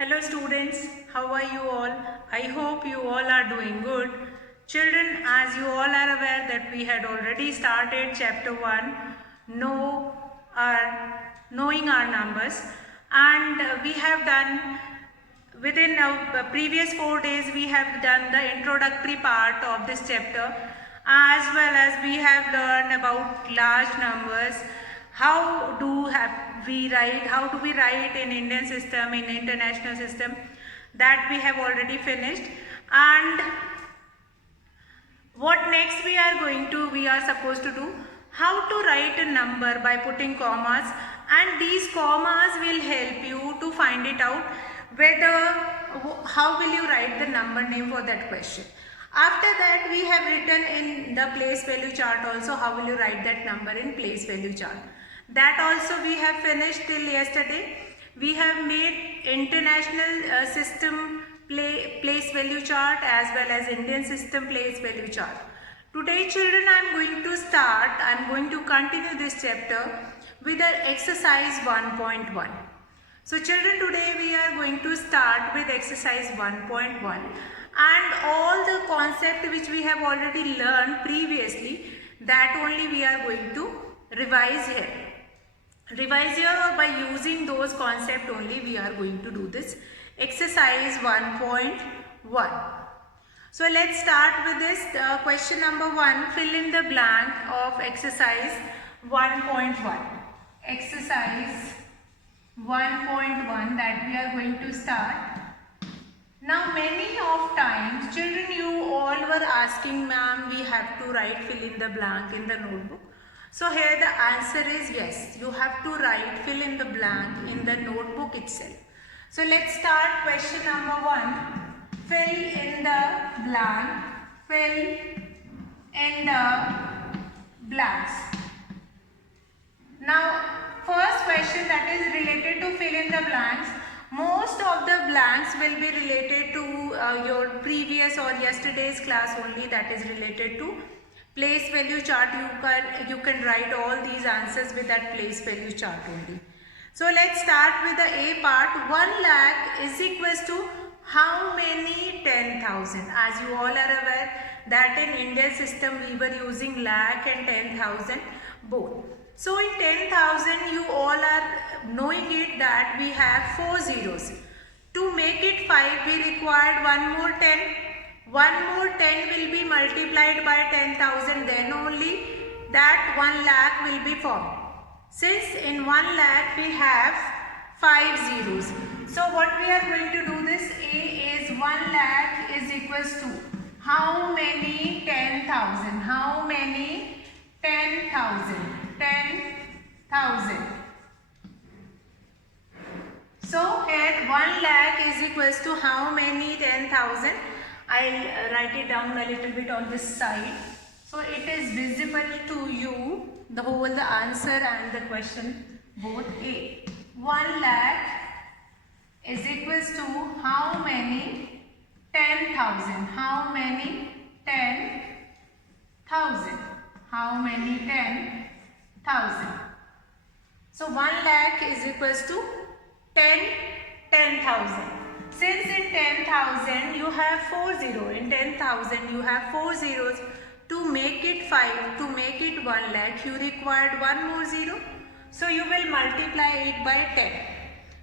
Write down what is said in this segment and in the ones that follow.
Hello students, how are you all? I hope you all are doing good. Children, as you all are aware that we had already started chapter 1, knowing our numbers, and we have done within our previous 4 days we have done the introductory part of this chapter, as well as we have learned about large numbers. How do we write in Indian system, in international system, that we have already finished. And what next we are supposed to do, how to write a number by putting commas, and these commas will help you to find it out whether how will you write the number name for that question. After that, we have written in the place value chart also how will you write that number in place value chart. That also we have finished till yesterday. We have made international system place value chart as well as Indian system place value chart. Today children, I am going to continue this chapter with the exercise 1.1. So children, today we are going to start with exercise 1.1, and all the concept which we have already learned previously, that only we are going to revise here. Or by using those concepts only we are going to do this exercise 1.1. So let's start with this question number 1. Fill in the blank of exercise 1.1. Exercise 1.1 that we are going to start. Now many of times children, you all were asking, ma'am, we have to write fill in the blank in the notebook. So here the answer is yes, you have to write fill in the blank in the notebook itself. So let's start question number 1. Fill in the blank. Fill in the blanks. Now first question that is related to fill in the blanks. Most of the blanks will be related to your previous or yesterday's class only, that is related to place value chart. You can write all these answers with that place value chart only. So let's start with the A part. 1 lakh is equals to how many 10,000? As you all are aware that in Indian system we were using lakh and 10,000 both. So in 10,000 you all are knowing it that we have 4 zeros. To make it 5 we required one more 10. One more 10 will be multiplied by 10,000, then only that 1 lakh will be formed. Since in 1 lakh we have 5 zeros. So what we are going to do this, A is 1 lakh is equals to how many 10,000? How many 10,000? 10,000. So here 1 lakh is equals to how many 10,000? I'll write it down a little bit on this side, so it is visible to you the answer and the question both. A 1 lakh is equals to how many 10,000? How many 10,000? How many 10,000? So 1 lakh is equals to 10,000. Since in 10,000 you have 4 zeros, in 10,000 you have 4 zeros. To make it 5, to make it 1 lakh, you required one more zero. So you will multiply it by 10.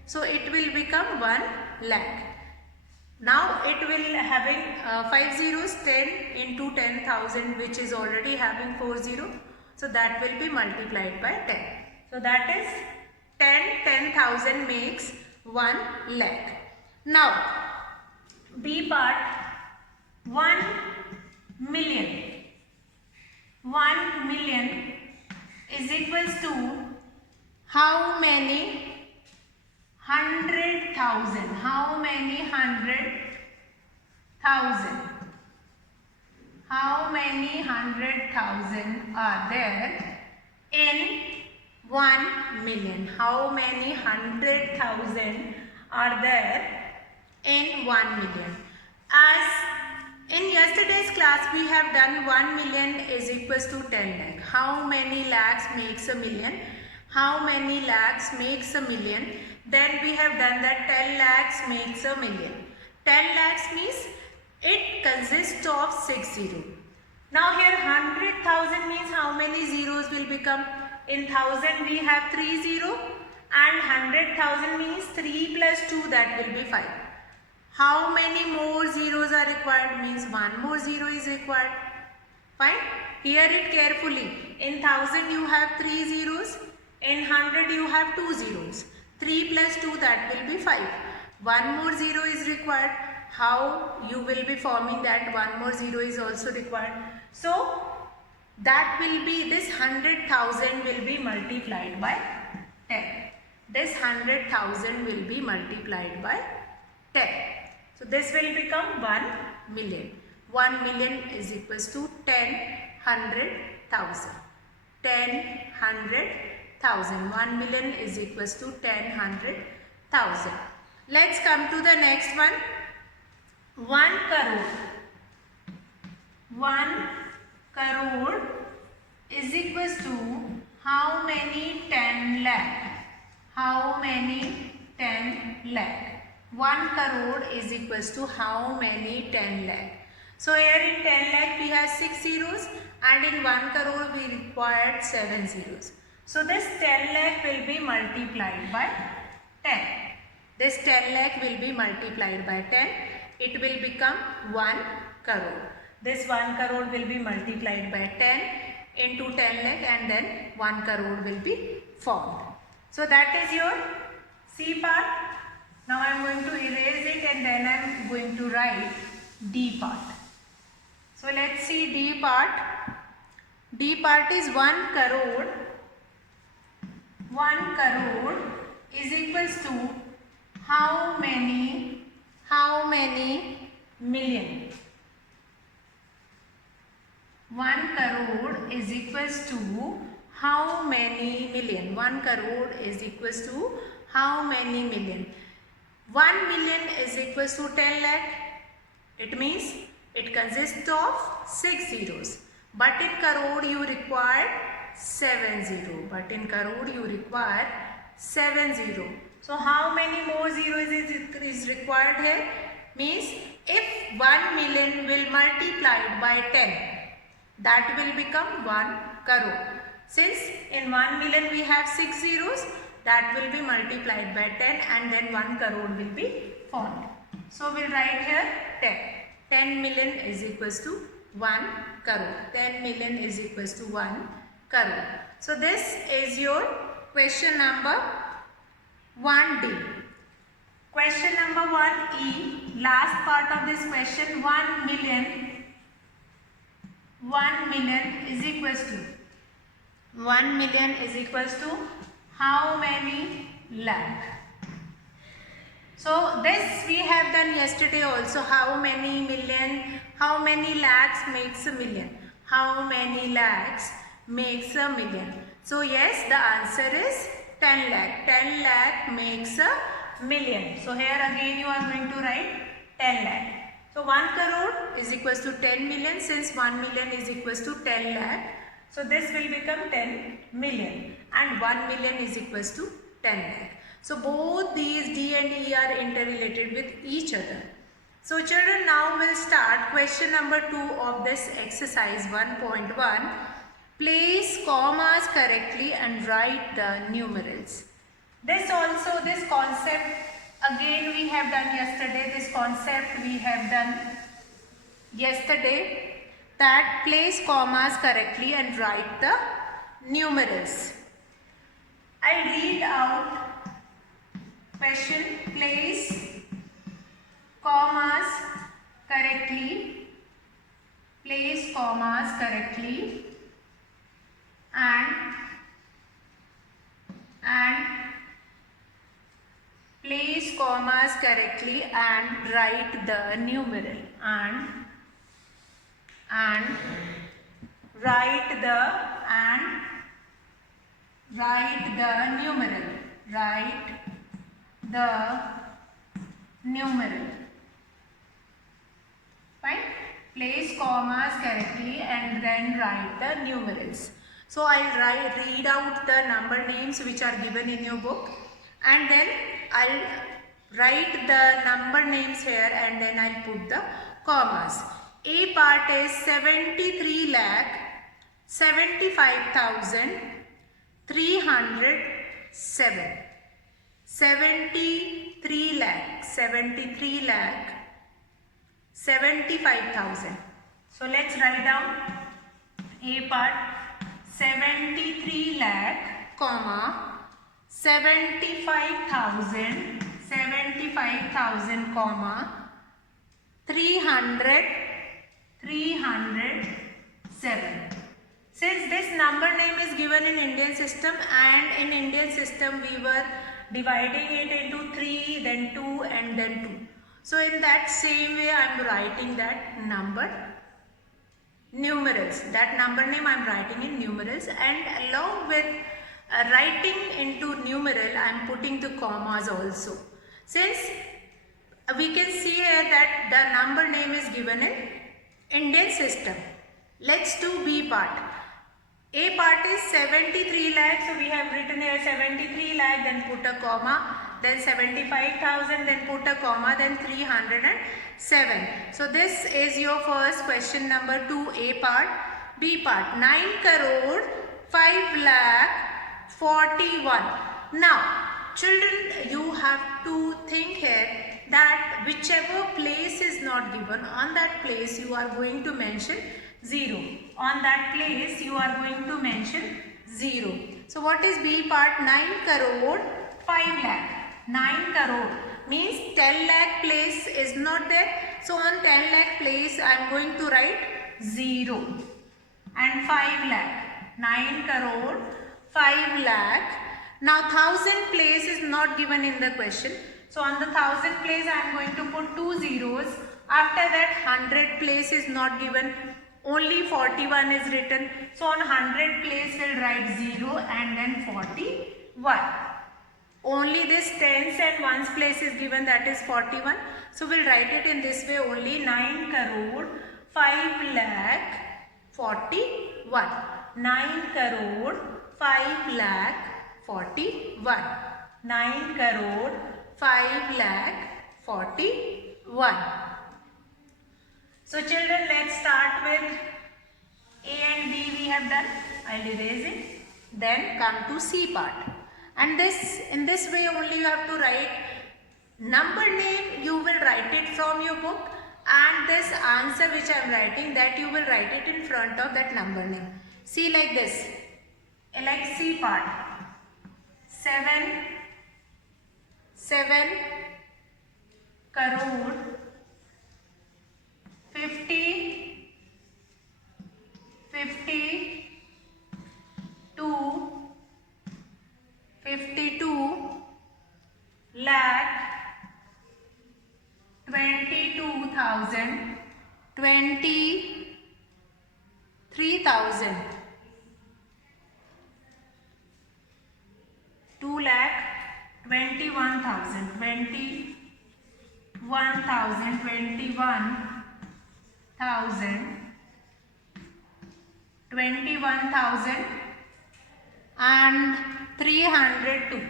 So it will become 1 lakh. Now it will having 5 zeros, 10 into 10,000, which is already having 4 zeros. So that will be multiplied by 10. So that is 10,000 makes 1 lakh. Now B part, 1 million. 1 million is equals to how many 100,000? How many 100,000? How many 100,000 are there in 1 million? How many 100,000 are there in 1 million? As in yesterday's class we have done 1 million is equals to 10 lakh. How many lakhs makes a million? How many lakhs makes a million? Then we have done that 10 lakhs makes a million. 10 lakhs means it consists of 6 zeros. Now here 100,000 means how many zeros will become? In 1000 we have 3 zeros, and 100,000 means 3 plus 2, that will be 5. How many more zeros are required? Means one more zero is required. Fine. Hear it carefully. In 1000 you have 3 zeros. In 100 you have 2 zeros. 3 plus 2, that will be 5. One more zero is required. How you will be forming that? One more zero is also required. So that will be, this 100,000 will be multiplied by 10. This 100,000 will be multiplied by 10. So this will become 1 million. 1 million is equals to 10 100,000. 10 100,000. 1 million is equals to 10 100,000. Let's come to the next one. 1 crore. 1 crore is equals to how many 10 lakh? How many 10 lakh? 1 crore is equals to how many 10 lakh? So here in 10 lakh we have 6 zeros, and in 1 crore we required 7 zeros. So this 10 lakh will be multiplied by 10. This 10 lakh will be multiplied by 10. It will become 1 crore. This 1 crore will be multiplied by 10 into 10 lakh, and then 1 crore will be formed. So that is your C part. Now I am going to erase it, and then I am going to write D part. So let's see D part. D part is 1 crore. 1 crore is equals to how many million? 1 crore is equals to how many million? 1 crore is equals to how many million? 1 million is equals to 10 lakh. It means it consists of 6 zeros. But in crore you require 7 zeros. But in crore you require 7 zeros. So how many more zeros is required here? Means if 1 million will multiply by 10, that will become 1 crore. Since in 1 million we have 6 zeros, that will be multiplied by 10, and then 1 crore will be formed. So we'll write here 10. 10 million is equals to 1 crore. 10 million is equals to 1 crore. So this is your question number 1D. Question number 1E, last part of this question. 1 million is equals to 1 million is equals to how many lakh? So this we have done yesterday also. How many million, how many lakhs makes a million? How many lakhs makes a million? So yes, the answer is 10 lakh. 10 lakh makes a million. So here again you are going to write 10 lakh. So 1 crore is equals to 10 million. Since 1 million is equals to 10 lakh, so this will become 10 million, and 1 million is equals to 10 lakh. So both these D and E are interrelated with each other. So children, now we'll start question number 2 of this exercise 1.1. Place commas correctly and write the numerals. This concept again we have done yesterday. This concept we have done yesterday, that place commas correctly and write the numerals. I'll read out question. Place commas correctly. Place commas correctly and place commas correctly and write the numeral. And write the numeral. Write the numeral. Fine. Place commas correctly and then write the numerals. So I'll read out the number names which are given in your book. and then I'll write the number names here and then I'll put the commas. A part is 73 lakh 75,307. 73 lakh 75,000. So let's write down A part 73 lakh comma 75,000 comma 307. Since this number name is given in Indian system, and in Indian system we were dividing it into 3, then 2 and then 2. So in that same way I am writing that number numerals. That number name I am writing in numerals, and along with writing into numeral I am putting the commas also. Since we can see here that the number name is given in Indian system. Let's do B part. A part is 73 lakh, so we have written here 73 lakh, then put a comma, then 75,000, then put a comma, then 307. So this is your first question number 2, A part. B part, 9 crore 5 lakh 41. Now children, you have to think here that whichever place is not given, on that place you are going to mention 0. On that place you are going to mention 0. So what is B part? 9 crore 5 lakh. 9 crore means 10 lakh place is not there. So on 10 lakh place I am going to write 0. And 5 lakh. 9 crore 5 lakh. Now 1000 place is not given in the question. So on the 1000 place I am going to put 2 zeros. After that 100 place is not given. Only 41 is written. So on 100 place we'll write 0 and then 41. Only this tens and ones place is given, that is 41. So we'll write it in this way only. 9 crore 5 lakh 41. 9 crore 5 lakh 41. 9 crore 5 lakh 41. So children, let's start with A and B we have done. I'll erase it. Then come to C part. And in this way only you have to write number name, you will write it from your book, and this answer which I am writing, that you will write it in front of that number name. See like this, like C part. 7 crore 52 lakh 23,000 2 lakh 21,000 21,000 and 302.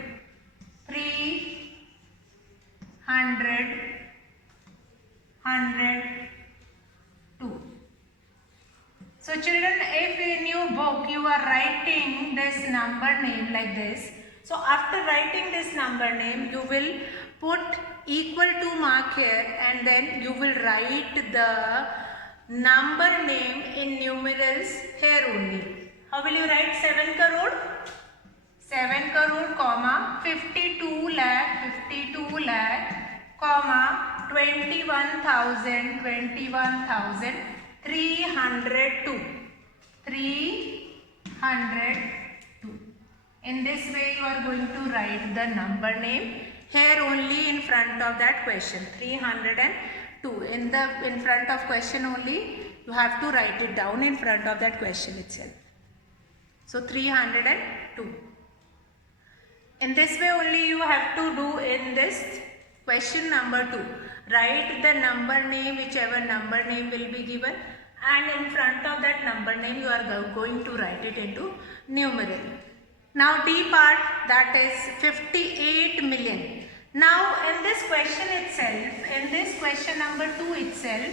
So children, if in your book you are writing this number name like this, so after writing this number name you will put equal to mark here, and then you will write the number name in numerals here only. How will you write? 7 crore comma 52 lakh comma 21,302. In this way you are going to write the number name here only in front of that question. 302 in front of question only you have to write it down in front of that question itself. So 302. In this way only you have to do in this question number 2. Write the number name, whichever number name will be given, and in front of that number name you are going to write it into numeral. Now D part, that is 58 million. Now in this question itself, in this question number 2 itself,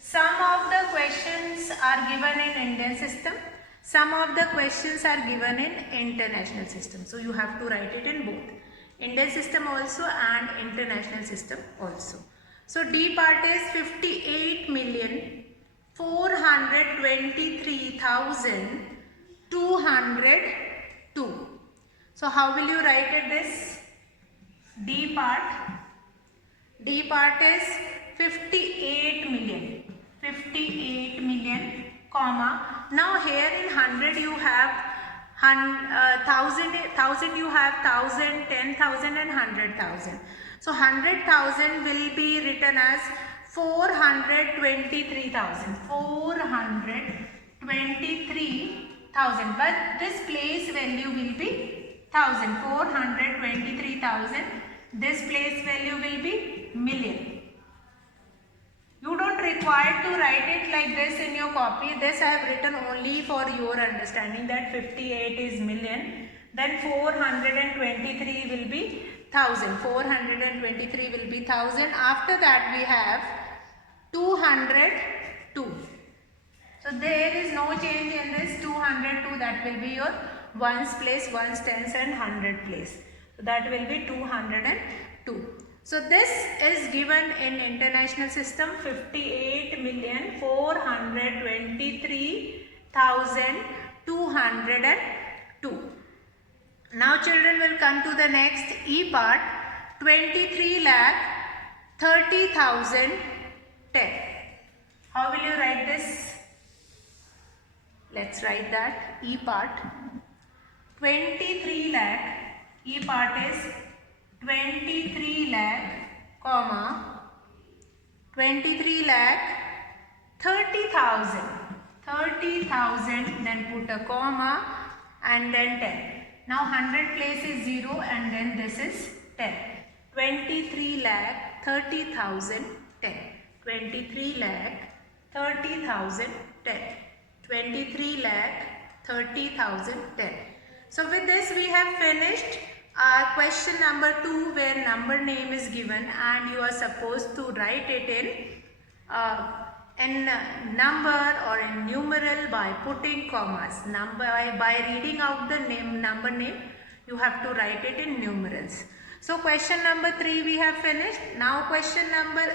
some of the questions are given in Indian system, some of the questions are given in international system. So you have to write it in both, Indian system also and international system also. So D part is 58,423,202. So how will you write it this? D part is 58 million, comma. Now here in 100 you have 1000 you have 1000, 10,000 and 100,000. So 100,000 will be written as 423,000. 423,000. But this place value will be 1000. 423,000. This place value will be million. You don't require to write it like this in your copy. This I have written only for your understanding that 58 is million. Then 423 will be 1000. 423 will be 1000. After that we have 202. So there is no change in this 202. That will be your ones place, ones, tens and 100 place. So that will be 202. So this is given in international system 58,423,202. Now children will come to the next E part, 23,30,010. How will you write this? Let's write that E part. 23 lakh, E part is 23 lakh, comma, 23 lakh 30,000. 30,000, then put a comma and then 10. Now 100 place is 0 and then this is 10. 23 lakh 30,000 10. 23 lakh 30,000 10. 23 lakh 30,000 10. So with this we have finished question number 2, where number name is given and you are supposed to write it in number or in numeral by putting commas. By reading out the number name, you have to write it in numerals. So question number 3 we have finished. Now question number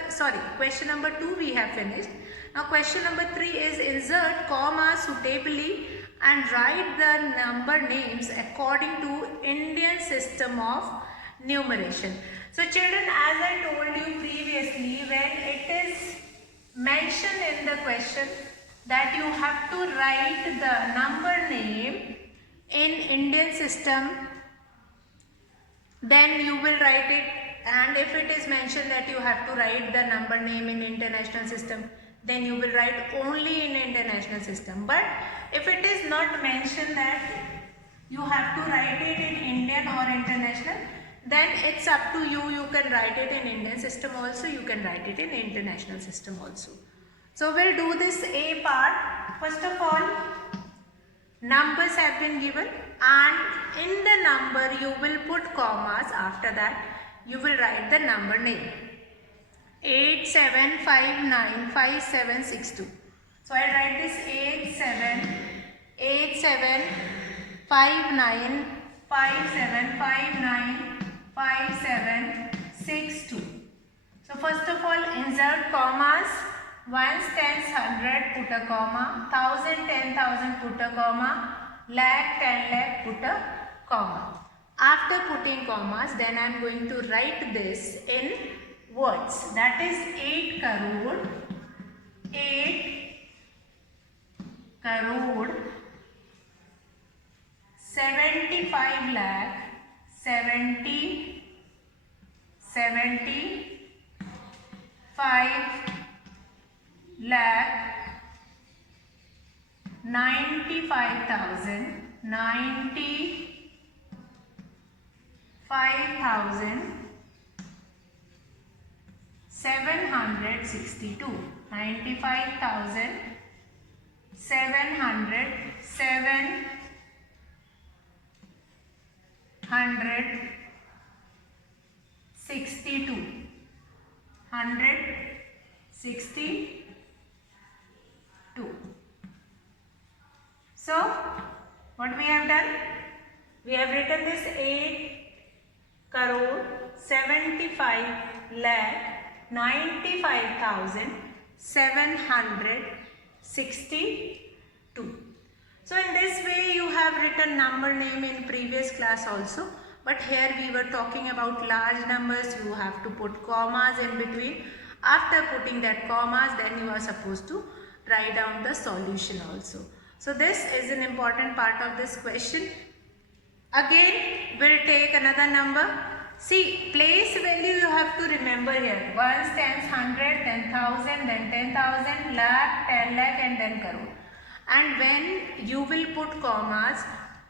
2 we have finished. Now question number 3 is insert comma suitably and write the number names according to Indian system of numeration. So children, as I told you previously, when it is mentioned in the question that you have to write the number name in Indian system, then you will write it, and if it is mentioned that you have to write the number name in international system, then you will write only in international system. But if it is not mentioned that you have to write it in Indian or international, then it's up to you. You can write it in Indian system also, you can write it in international system also. So we'll do this A part. First of all, numbers have been given and in the number you will put commas. After that you will write the number name. 87595762. So I write this 87595762. So first of all, insert commas. Ones, tens, 100, put a comma. 1000, 10,000, put a comma. Lakh, 10 lakh, put a comma. After putting commas, then I am going to write this in words. That is 8 crore, 75 lakh, 75 lakh, 95,000, 762. 95,762. 162. 162. So what we have done? We have written this 8,75,95,762. So in this way you have written number name in previous class also, but here we were talking about large numbers. You have to put commas in between. After putting that commas, then you are supposed to write down the solution also. So this is an important part of this question. Again we'll take another number. See, place value you have to remember here. Ones, tens, hundred, then thousand, then 10,000, lakh, 10 lakh and then crore. And when you will put commas,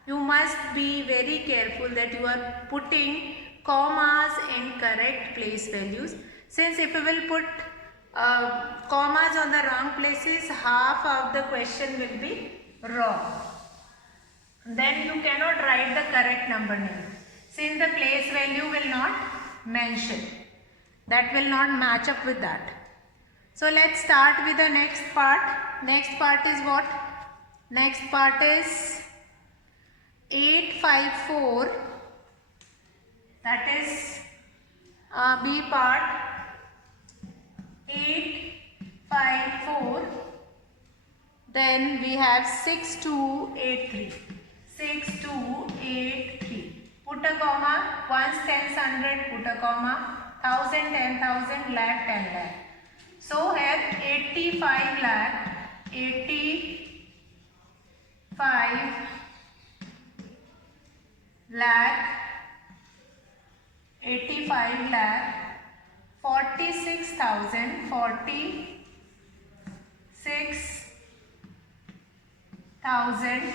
you must be very careful that you are putting commas in correct place values. Since if you will put commas on the wrong places, half of the question will be wrong. Then you cannot write the correct number name, since the place value will not mention. That will not match up with that. So let's start with the next part. Next part is what? Next part is 854. That is B part. 854. Then we have 6283. 6283. Put a comma. Ones, tens, hundred. Put a comma. Thousand, 10,000, lakh, 10 lakh. So here 85 lakh. 85 lakh. 85 lakh. 46,000. 46,000.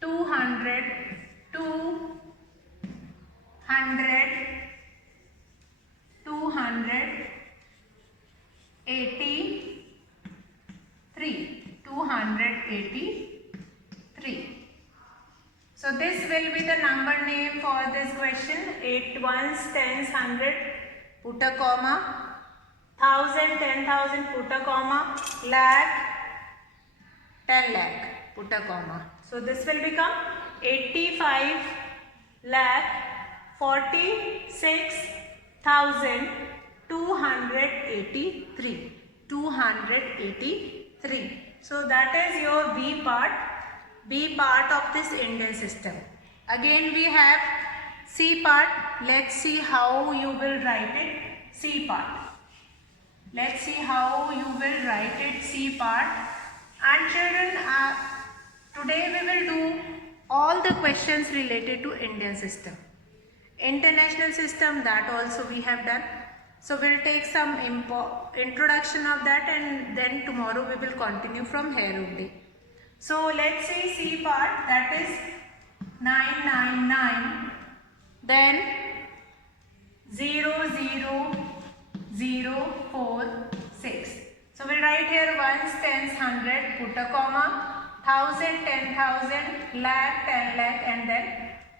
200, 283. So this will be the number name for this question. 8 ones, tens, 100, put a comma. 1,000, 10,000, put a comma. Lakh, 10 lakh, put a comma. So this will become 85 lakh 46,283. 283. So that is your B part. B part of this Indian system. Again we have C part. Let's see how you will write it. C part. Let's see how you will write it. C part. And children, today we will do all the questions related to Indian system. International system, that also we have done. So we'll take some introduction of that, and then tomorrow we will continue from here only. So let's see C part, that is 999, then 00046. So we'll write here ones, tens, 100, put a comma. 1,000, 10,000, lakh, 10 lakh and then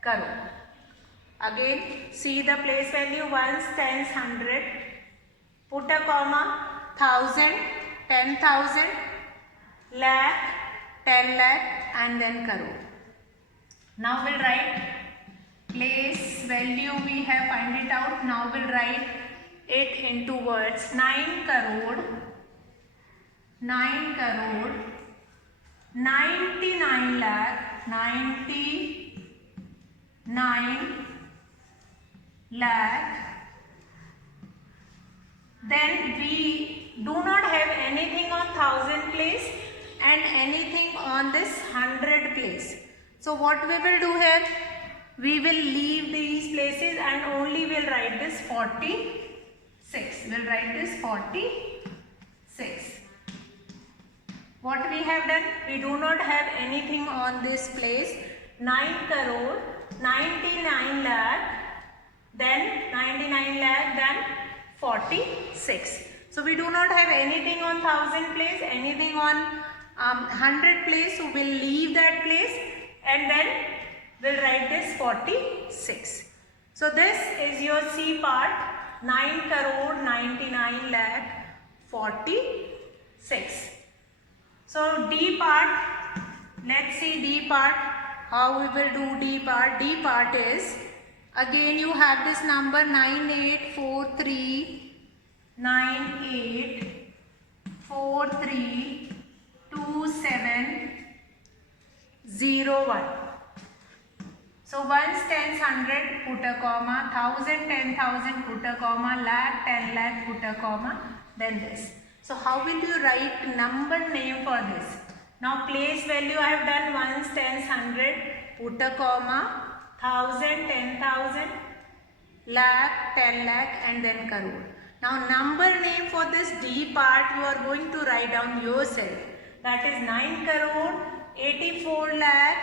crore. Again see the place value, ones, tens, 100, put a comma. 1,000, 10,000, lakh, 10 lakh and then crore. Now we'll write place value, we have find it out. Now we'll write it into words. 9 crore, 9 crore, 99 lakh, 99 lakh. Then we do not have anything on 1,000 place and anything on this 100 place. So what we will do here? We will leave these places and only will write this 46. We'll write this 46. What we have done? We do not have anything on this place. 9 crore, 99 lakh, then 99 lakh, then 46. So we do not have anything on 1,000 place, anything on 100 place. So we'll leave that place and then we'll write this 46. So this is your C part, 9 crore 99 lakh 46. So D part, let's see D part, how we will do D part. D part is, again you have this number 98432701. So ones, tens, hundred, put a comma, thousand, 10,000, put a comma, lakh, 10 lakh, put a comma, then this. So how will you write number name for this? Now place value I have done ones, tens, hundred, put a comma, thousand, 10,000, lakh, 10 lakh, and then crore. Now number name for this D part you are going to write down yourself. That is 9 crore 84 lakh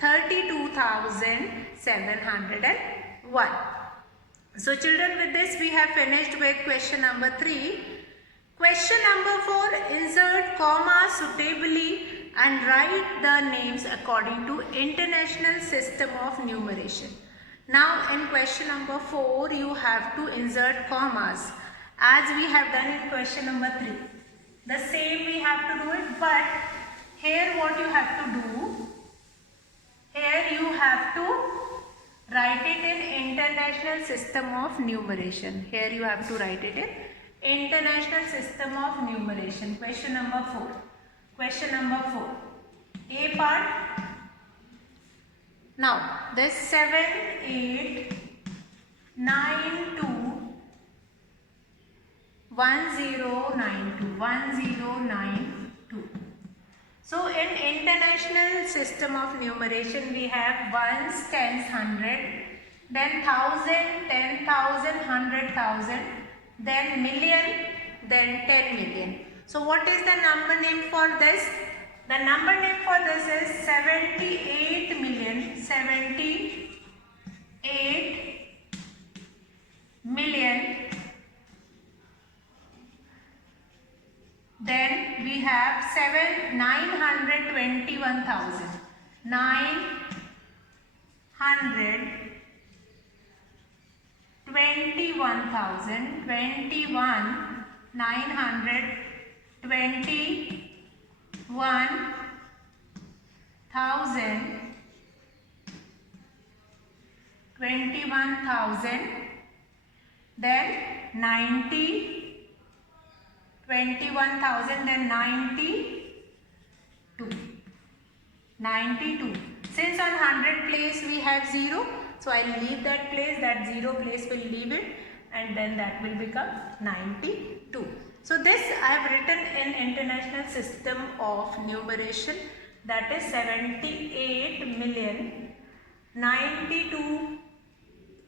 32,701. So children, with this we have finished with question number 3. Question number 4, insert comma suitably and write the names according to International System of Numeration. Now in question number 4 you have to insert commas as we have done in question number 3. The same we have to do it, but here what you have to do, here you have to write it in International System of Numeration. Here you have to write it in International System of Numeration. Question number 4. Question number 4. A part. Now this 7, 8, 9, 2, 1092, 1092. So in International System of Numeration we have ones, tens, hundred, then thousand, 10,000, 100,000, then million, then 10 million. So what is the number name for this? The number name for this is 78 million, 78 million. Then we have 921,000. 921,000. 21,000. Then 90. 21,000, then 92. 92. Since on 100 place we have 0, so I will leave that place, that 0 place will leave it, and then that will become 92. So this I have written in International System of Numeration, that is 78 million 92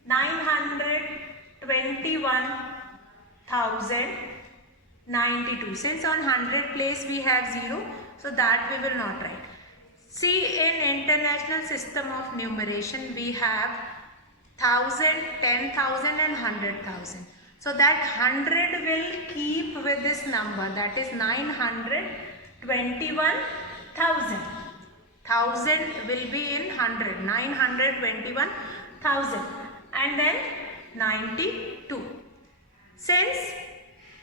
921,092. Since on 100 place we have 0, so that we will not write. See, in International System of Numeration we have 1,000, 10,000 and 100,000. So that 100 will keep with this number, that is 921,000. 1,000 will be in 100, 921,000, and then 92. Since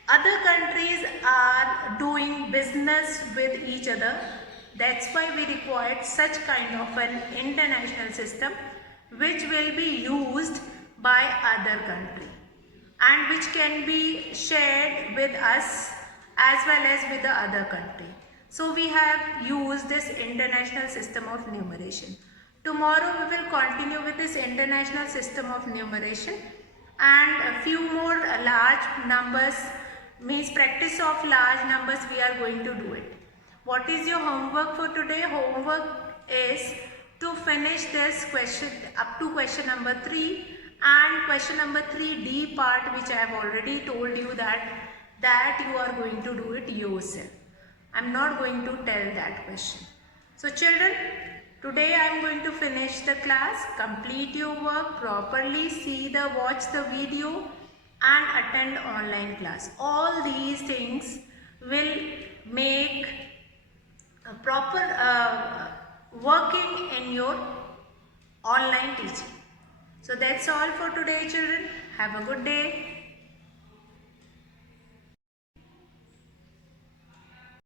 other countries are doing business with each other, that's why we required such kind of an international system which will be used by other country and which can be shared with us as well as with the other country. So we have used this International System of Numeration. Tomorrow we will continue with this International System of Numeration, and a few more large numbers, means practice of large numbers, we are going to do it. What is your homework for today? Homework is to finish this question up to question number 3 and question number 3D part, which I have already told you that you are going to do it yourself. I am not going to tell that question. So children, today I am going to finish the class. Complete your work properly, watch the video and attend online class. All these things will make a proper working in your online teaching. So that's all for today, children. Have a good day.